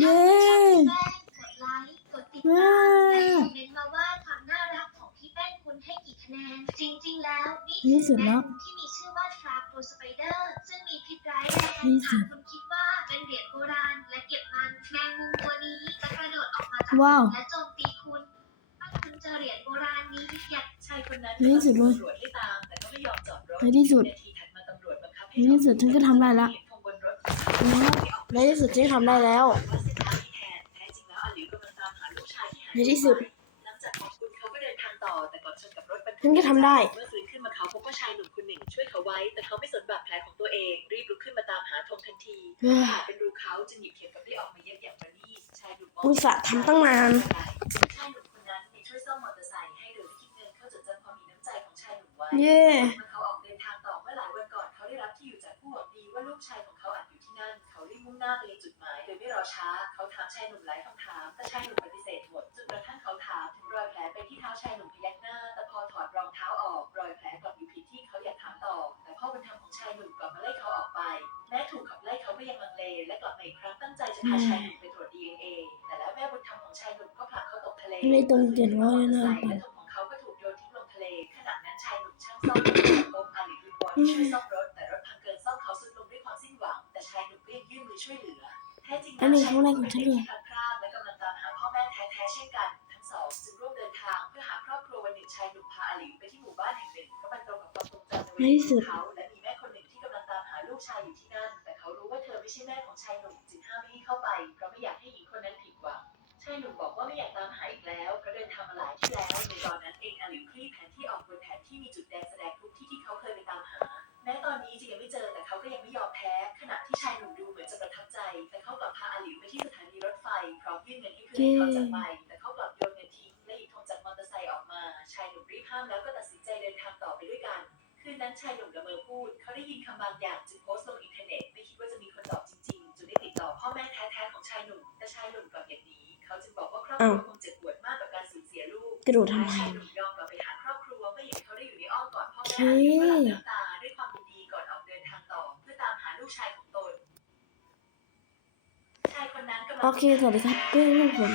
เย้แป้งกดไลค์กดติดตามและคอมเมนต์มาว่าความน่ารักของพี่แป้งคุณให้กี่คะแนนจริงๆแล้วนี่นี่คือสุดแมแล้งวมุมที่มีชื่อว่าทราโปสไปเดอร์ซึ่งมีพิษร้ายแรงนี่สุหากดคุณคิดว่าเป็นเหรียญโบราณและเก็บมันแมงมุมตัวนี้จะกระโดดออกมาจากว้าวและโจมตีคุณถ้าคุณเจอเหรียญโบราณนี้อยากชายคนนั้นในที่สุดเลยตำรวจให้ตามแต่ก็ไม่ยอมจอดรถในที่สุดนาทีถัดมาตำรวจบังคับในที่สุดฉันก็ทำได้ละเห็นธงบนรถในที่สุดฉันทำได้แล้ว ในที่สุดหลังจากขอบคุณเขาก็เดินทางต่อแต่ก่อนชนกับรถบรรทุกฉันก็ทำได้เมื่อฟื้นขึ้นมาเขาพบว่าชายหนุ่มคนหนึ่งช่วยเขาไว้ แต่เขาไม่สนบาดแผลของตัวเอง รีบลุกขึ้นมาตามหาธงทันทีเฮ้ยหากเป็นรูเขาจึงหยิบเข็มกับที่ออกมาเย็บอย่างประณีตชายหนุ่มมองอุตส่าห์ทำตั้งนานชายหนุ่มคนนั้นมีช่วยซ่อมมอเตอร์ไซค์ให้โดยไม่คิดเงินเขาจดจำความมีน้ำใจของชายหนุ่มไว้เย่เมื่อเขาออกเดินทางต่อเมื่อหลายวันก่อนเขาได้รับที่อยู่จากผู้หวังดีว่าลูกชายของเขาอาจอยู่ที่นั่น เขารีบมุ่งหน้าไปยังจุดหมายโดยไม่รอช้า เขาถามชายหนุ่มหลายคำถามแต่ชายหนุ่มปฏิเสธหมดจ กขับไล่เขาก็ยังลังเลและกลับมาอีกครั้งตั้งใจจะพาชายหนุ่มไปตรวจ DNA แต่แล้วแม่บุญธรรมของชายหนุ่มก็ผลักเขาตกทะเลไม่ตรงเจ็ดร้อยเลยนะและธงของเขาก็ถูกโยนทิ้งลงทะเลขณะนั้นชายหนุ่มช่างซ่อมรถพบอาลีวินวอนช่วยซ่อมรถแต่รถพังเกินซ่อมเขาสุดลงด้วยความสิ้นหวัง แต่ชายหนุ่มก็ยังยื่นมือช่วยเหลือแท้จริงอันนี้ครั้งแรกของฉันเลยที่พลัดพรากและกำลังตามหาพ่อแม่แท้ๆเช่นกัน ทั้งสองจึงร่วมเดินทางเพื่อหาครอบครัววันหนึ่งชายหนุ่มพาอาลีไปที่หมู่บ้านแห่งหนึ่งเพราะมันตรงกับความทรงจำในวัยในเด็กที่สุขดองเขา เขารู้ว่าเธอไม่ใช่แม่ของชายหนุ่มจึงห้ามไม่ให้เข้าไปเพราะไม่อยากให้หญิงคนนั้นผิดหวังชายหนุ่มบอกว่าไม่อยากตามหาอีกแล้วเพราะเดินทางมาหลายที่แล้วในตอนนั้นเองอาหลิวคลี่แผนที่ออกบนแผนที่มีจุดแดงแสดงทุกที่ที่เขาเคยไปตามหา แม้ตอนนี้จะยังไม่เจอแต่เขาก็ยังไม่ยอมแพ้ ขณะที่ชายหนุ่มดูเหมือนจะประทับใจ แต่เขากลับพาอาหลิวไปที่สถานีรถไฟพร้อมยื่นเงินให้เพื่อนเขาจากไปแต่เขากลับโยนเงินทิ้งและหยิบธงจากมอเตอร์ไซค์ออกมา ชายหนุ่มรีบห้ามแล้วก็ตัดสินใจเดินทางต่อไปด้วยกันคืนนั้นชายหนุ่มละเมอพูด เขาได้ยินคำบางอย่างจึง เขาจึงบอกว่าครอบครัวคงเจ็บปวดมากกับการสูญเสียลูกกระโดดทำไมชายหนุ่มยอมกลับไปหาครอบครัวเมื่อเห็นเขาได้อยู่ในอ้อมกอดพ่อแม่เฮ้ยก็หลั่งน้ำตาด้วยความยินดีก่อนออกเดินทางต่อเพื่อตามหาลูกชายของตนชายคนนั้นกำลังโอเคสวัสดีครับเพื่อนๆผม